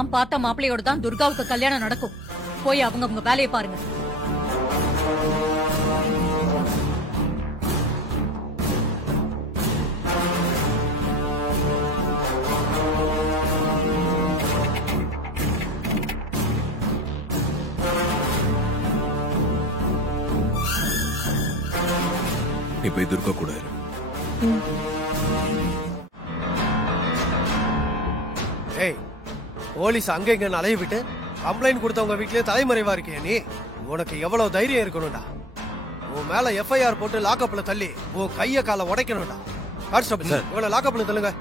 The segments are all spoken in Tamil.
நான் பார்த்த மாப்பிள்ளையோட தான் துர்காவுக்கு கல்யாணம் நடக்கும். போய் அவங்க வேலையை பாருங்க. நீ போய் துர்கா கூட இரு. ஏய், போலீஸ் அங்க இங்க அலைய விட்டு கம்ப்ளைண்ட் கொடுத்தவங்க வீட்லயே தலைமறைவா இருக்கிய நீ. உனக்கு எவ்வளவு தைரியம் இருக்கணும்டா. உன் மேல எஃப்ஐஆர் போட்டு லாக்அப்ல தள்ளி உன் கைய கால உடைக்கணும்டா. கான்ஸ்டபிள் இவனை லாக்அப்ல தள்ளுங்க.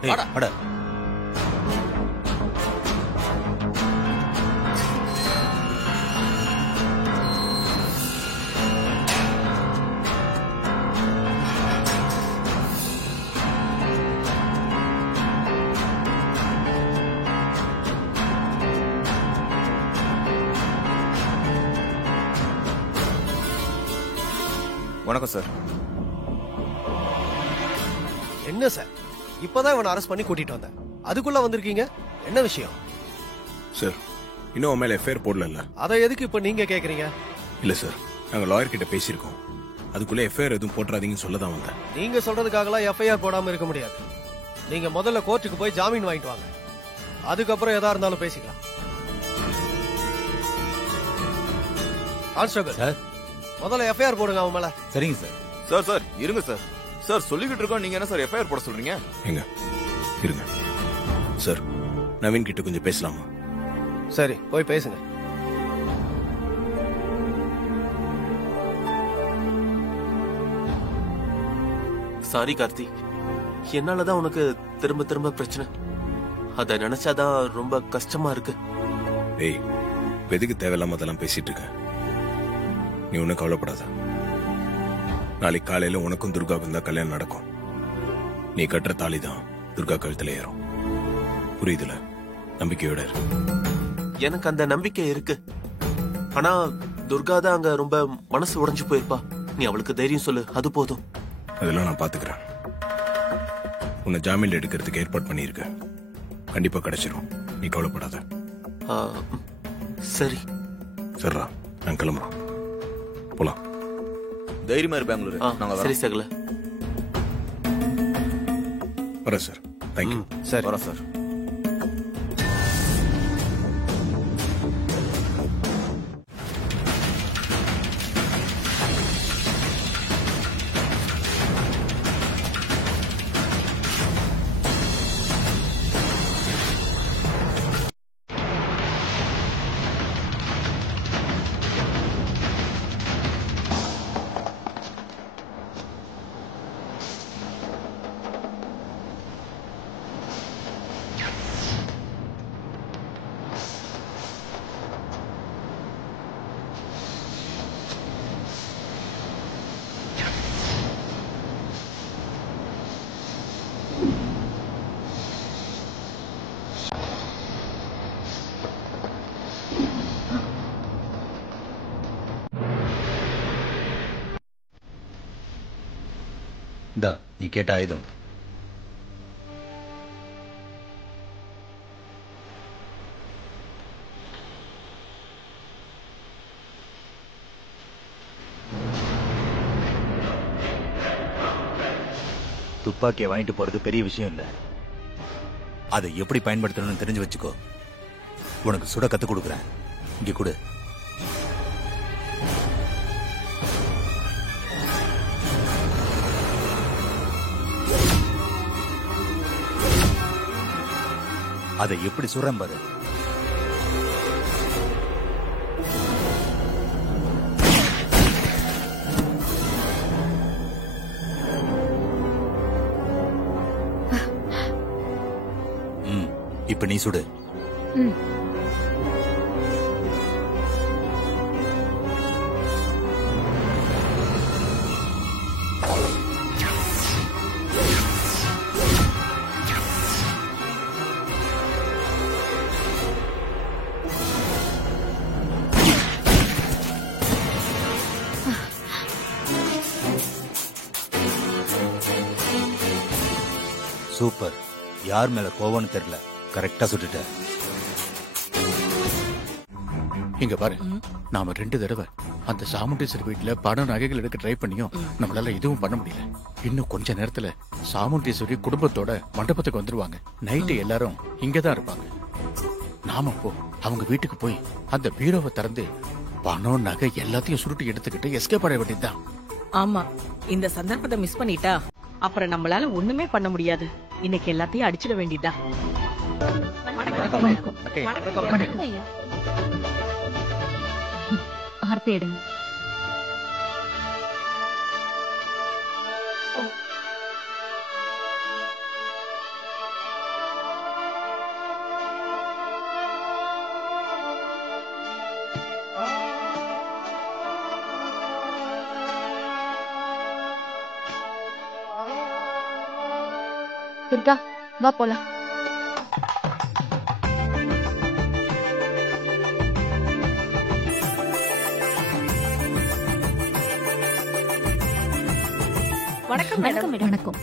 வணக்கம் சார். என்ன சார், இப்பதான் இவனை அரெஸ்ட் பண்ணி கூட்டிட்டு வந்தேன், அதுக்குள்ள வந்திருக்கீங்க, என்ன விஷயம்? சார், இன்னும் உன் மேல எஃப்ஐஆர் போடல. அதை எதுக்கு இப்ப நீங்க கேக்குறீங்க? இல்ல சார், நாங்க லாயர் கிட்ட பேசியிருக்கோம். அதுக்குள்ள எஃப்ஐஆர் எதுவும் போட்டுறாதீங்கன்னு சொல்லதான் வந்தேன். நீங்க சொல்றதுக்காகலாம் எஃப்ஐஆர் போடாம இருக்க முடியாது. நீங்க முதல்ல கோர்ட்டுக்கு போய் ஜாமீன் வாங்கிட்டு வாங்க, அதுக்கப்புறம் எதா இருந்தாலும் பேசிக்கலாம். கான்ஸ்டபிள் சார், முதல்ல எஃப்ஐஆர் போடுங்க அவன் மேல. சரிங்க சார். சார் சார் இருங்க சார். சார் சொல்லிக்கிட்டு இருக்கோம், நீங்க என்ன சார் எஃப்ஐஆர் போட சொல்றீங்க? எங்க இருங்க சார், நவீன் கிட்ட கொஞ்சம் பேசலாமா? சரி, போய் பேசுங்க. சாரி கார்த்தி, என்னாலதான் உனக்கு திரும்ப திரும்ப பிரச்சனை. அத நினைச்சாதான் ரொம்ப கஷ்டமா இருக்கு. ஏய், எதுக்கு தேவையில்லாம அதெல்லாம் பேசிட்டு இருக்க? நீ ஒன்னும் கவலைப்படாத. நாளைக்கு காலையில உனக்கும் துர்காவுக்கும் தான் கல்யாணம் நடக்கும். நீ கட்டுற தாலி தான் துர்கா கழுத்துல ஏறும். புரியுதுல? நம்பிக்கையோட இரு. எனக்கு அந்த நம்பிக்கை இருக்கு. ஆனா துர்கா தான் அங்க ரொம்ப மனசு உடைஞ்சு போயிருப்பா. நீ அவளுக்கு தைரியம் சொல்லு, அது போதும். அதெல்லாம் நான் பாத்துக்கிறேன். உன்னை ஜாமீன்ல எடுக்கிறதுக்கு ஏற்பாடு பண்ணிருக்க, கண்டிப்பா கிடைச்சிரும். நீ கவலைப்படாத. சரி சரிடா, நான் கிளம்புறோம், போலாம். தைரியமா இரு பெங்களூர். சரி சகல. வரேன் சார். தேங்க்யூ. சரி, வரேன் சார். நீ கேட்ட ஆயுதம். துப்பாக்கியை வாங்கிட்டு போறது பெரிய விஷயம் இல்ல. அதை எப்படி பயன்படுத்தணும்னு தெரிஞ்சு வச்சுக்கோ. உனக்கு சுட கத்து கொடுக்குறேன், இங்க கொடு. அதை எப்படி சுடுறேன் பாரு. இப்ப நீ சுடு. சூப்பர். யார் மேல கோவம்னு தெரியல, கரெக்டா சுட்டுட்ட. இங்க பாரு, நாம 2 தடவை அந்த சாமுண்டீஸ்வரி வீட்டுல பணம் நகைகள் எடுக்க ட்ரை பண்ணியும் நம்மளால எதுவும் பண்ண முடியல. இன்னும் கொஞ்ச நேரத்துல சாமுண்டீஸ்வரி குடும்பத்தோட மண்டபத்துக்கு வந்துருவாங்க. நைட்டு எல்லாரும் இங்கதான் இருப்பாங்க. நாம போ அவங்க வீட்டுக்கு போய் அந்த பீரோவை திறந்து பணம் நகை எல்லாத்தையும் சுருட்டி எடுத்துக்கிட்டு எஸ்கேப் ஆட வேண்டியதுதான். ஆமா, இந்த சந்தர்ப்பத்தை மிஸ் பண்ணிட்டா அப்புறம் நம்மளால ஒண்ணுமே பண்ண முடியாது. இன்னைக்கு எல்லாத்தையும் அடிச்சிட வேண்டியதுதான். ஆர்த்தி எடுங்க. துர்கா, வா போலாம். வணக்கம் மேடம். வணக்கம்.